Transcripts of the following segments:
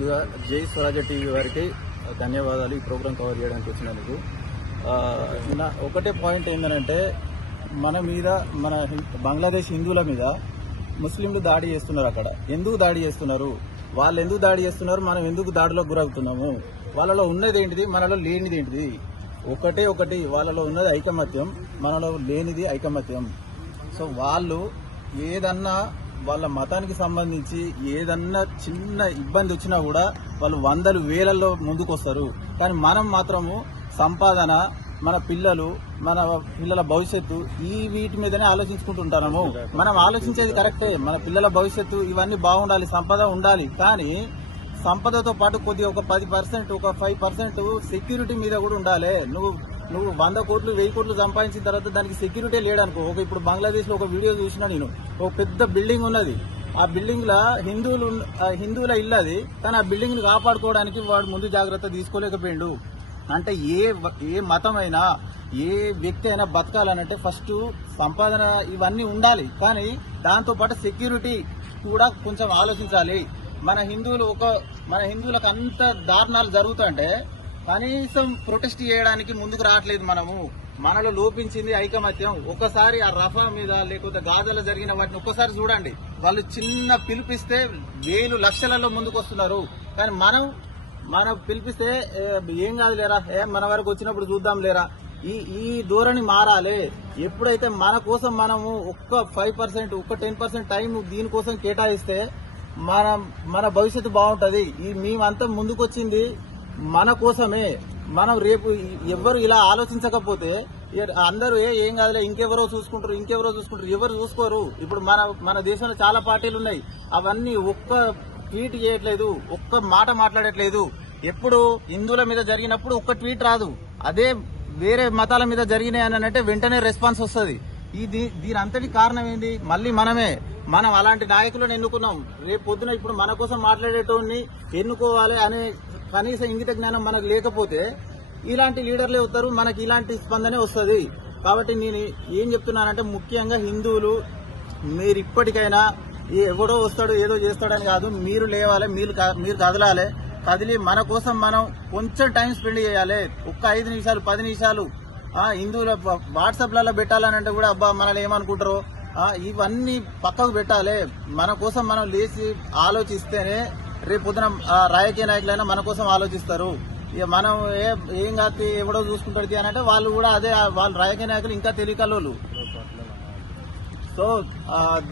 ముందుగా జై స్వరాజ్య టీవీ వారికి ధన్యవాదాలు ఈ ప్రోగ్రాం కవర్ చేయడానికి వచ్చినందుకు. ఒకటే పాయింట్ ఏంటంటే మన మీద మన బంగ్లాదేశ్ హిందువుల మీద ముస్లింలు దాడి చేస్తున్నారు. అక్కడ ఎందుకు దాడి చేస్తున్నారు, వాళ్ళు ఎందుకు దాడి చేస్తున్నారు, మనం ఎందుకు దాడిలో గురవుతున్నాము, వాళ్ళలో ఉన్నది ఏంటిది, మనలో లేనిది ఏంటిది? ఒకటి వాళ్ళలో ఉన్నది ఐకమత్యం, మనలో లేనిది ఐకమత్యం. సో వాళ్ళు ఏదన్నా వాళ్ళ మతానికి సంబంధించి ఏదన్నా చిన్న ఇబ్బంది వచ్చినా కూడా వాళ్ళు వందలు వేలల్లో ముందుకు వస్తారు. కానీ మనం మాత్రము సంపాదన, మన పిల్లల భవిష్యత్తు ఈ వీటి మీదనే ఆలోచించుకుంటుంటాము. మనం ఆలోచించేది కరెక్టే, మన పిల్లల భవిష్యత్తు ఇవన్నీ బాగుండాలి, సంపద ఉండాలి. కానీ సంపదతో పాటు కొద్దిగా ఒక 10%, ఒక 5% సెక్యూరిటీ మీద కూడా ఉండాలి. నువ్వు 100 కోట్లు 1000 కోట్లు సంపాదించిన తర్వాత దానికి సెక్యూరిటీ లేడనుకో. ఇప్పుడు బంగ్లాదేశ్ లో ఒక వీడియో చూసినా నేను, ఒక పెద్ద బిల్డింగ్ ఉన్నది. ఆ బిల్డింగ్ లా హిందువుల ఇల్లు అది, కానీ ఆ బిల్డింగ్ ని కాపాడుకోవడానికి వాడు ముందు జాగ్రత్త తీసుకోలేకపోయిండు. అంటే ఏ మతమైనా ఏ వ్యక్తి అయినా బతకాలనంటే ఫస్ట్ సంపాదన ఇవన్నీ ఉండాలి, కానీ దాంతో పాటు సెక్యూరిటీ కూడా కొంచెం ఆలోచించాలి. మన హిందువులకు అంత దారుణాలు జరుగుతుంటే కనీసం ప్రొటెస్ట్ చేయడానికి ముందుకు రావట్లేదు. మనలో లోపించింది ఐకమత్యం. ఒక్కసారి ఆ రఫా మీద లేకపోతే గాజాలో జరిగిన వాటిని ఒక్కసారి చూడండి. వాళ్ళు చిన్న పిలిపిస్తే వేలు లక్షలలో ముందుకు వస్తున్నారు. కానీ మనం పిలిపిస్తే ఏం కాదు లేరా, మన వరకు వచ్చినప్పుడు చూద్దాం లేరా, ఈ ధోరణి మారాలి. ఎప్పుడైతే మన కోసం మనము ఒక్క 5%, ఒక్క 10% టైం దీనికోసం కేటాయిస్తే మన భవిష్యత్తు బాగుంటది. మేమంతా ముందుకొచ్చింది మన కోసమే. మనం రేపు ఎవరు ఇలా ఆలోచించకపోతే అందరూ ఏం కాదులే, ఇంకెవరో చూసుకుంటారు, ఎవరు చూసుకోరు. ఇప్పుడు మన దేశంలో చాలా పార్టీలు ఉన్నాయి, అవన్నీ ఒక్క ట్వీట్ చేయట్లేదు, ఒక్క మాట మాట్లాడట్లేదు. ఎప్పుడు హిందువుల మీద జరిగినప్పుడు ఒక్క ట్వీట్ రాదు, అదే వేరే మతాల మీద జరిగినాయి అని అంటే వెంటనే రెస్పాన్స్ వస్తుంది. దీని అంతటి కారణం ఏంది? మళ్ళీ మనం అలాంటి నాయకులను ఎన్నుకున్నాం. రేపు పొద్దున ఇప్పుడు మన కోసం మాట్లాడేటోడిని ఎన్నుకోవాలి అనే కనీస ఇంగిత జ్ఞానం మనకు లేకపోతే ఇలాంటి లీడర్లే వస్తారు, మనకి ఇలాంటి స్పందనే వస్తుంది. కాబట్టి నేను ఏం చెప్తున్నానంటే, ముఖ్యంగా హిందువులు మీరు ఇప్పటికైనా ఎవడో వస్తాడు ఏదో చేస్తాడని కాదు, మీరు లేవాలి, మీరు కదిలి మన కోసం మనం కొంచెం టైం స్పెండ్ చేయాలి. ఒక్క 5 నిమిషాలు 10 నిమిషాలు హిందువుల వాట్సాప్లలో పెట్టాలని అంటే కూడా అబ్బా మనల్ని ఏమనుకుంటారో ఇవన్నీ పక్కకు పెట్టాలి. మన కోసం మనం లేచి ఆలోచిస్తేనే రేపు పొద్దున రాజకీయ నాయకులైనా మన కోసం ఆలోచిస్తారు. ఇక మనం ఏం కాదు ఎవడో చూసుకుంటాడు అని అంటే వాళ్ళు కూడా అదే, వాళ్ళు రాజకీయ నాయకులు ఇంకా తెలియకలోళ్ళు. సో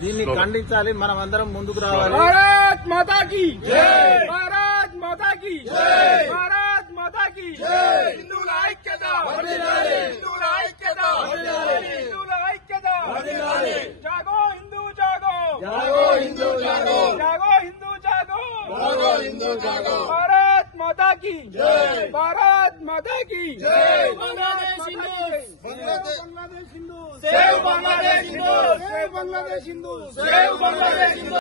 దీన్ని ఖండించాలి, మనం అందరం ముందుకు రావాలి. భారత్ మాతా కీ జై, భారత్ మాతా కీ జై, భారత్ మాతా కీ జై. హిందువుల ఐక్యత వర్ధిల్లాలి, హిందువుల ఐక్యత వర్ధిల్లాలి, హిందువుల ఐక్యత వర్ధిల్లాలి. జాగో హిందూ జాగో, జాగో హిందూ జాగో, జాగో హిందూ జాగో, జాగో హిందూ జాగో. భారత్ మాతా కీ జై, భారత్ మాతా కీ జై. Bangladesh Hindu, Bangladesh Hindu, save Bangladesh Hindu, save Bangladesh Hindu, save Bangladesh Hindu.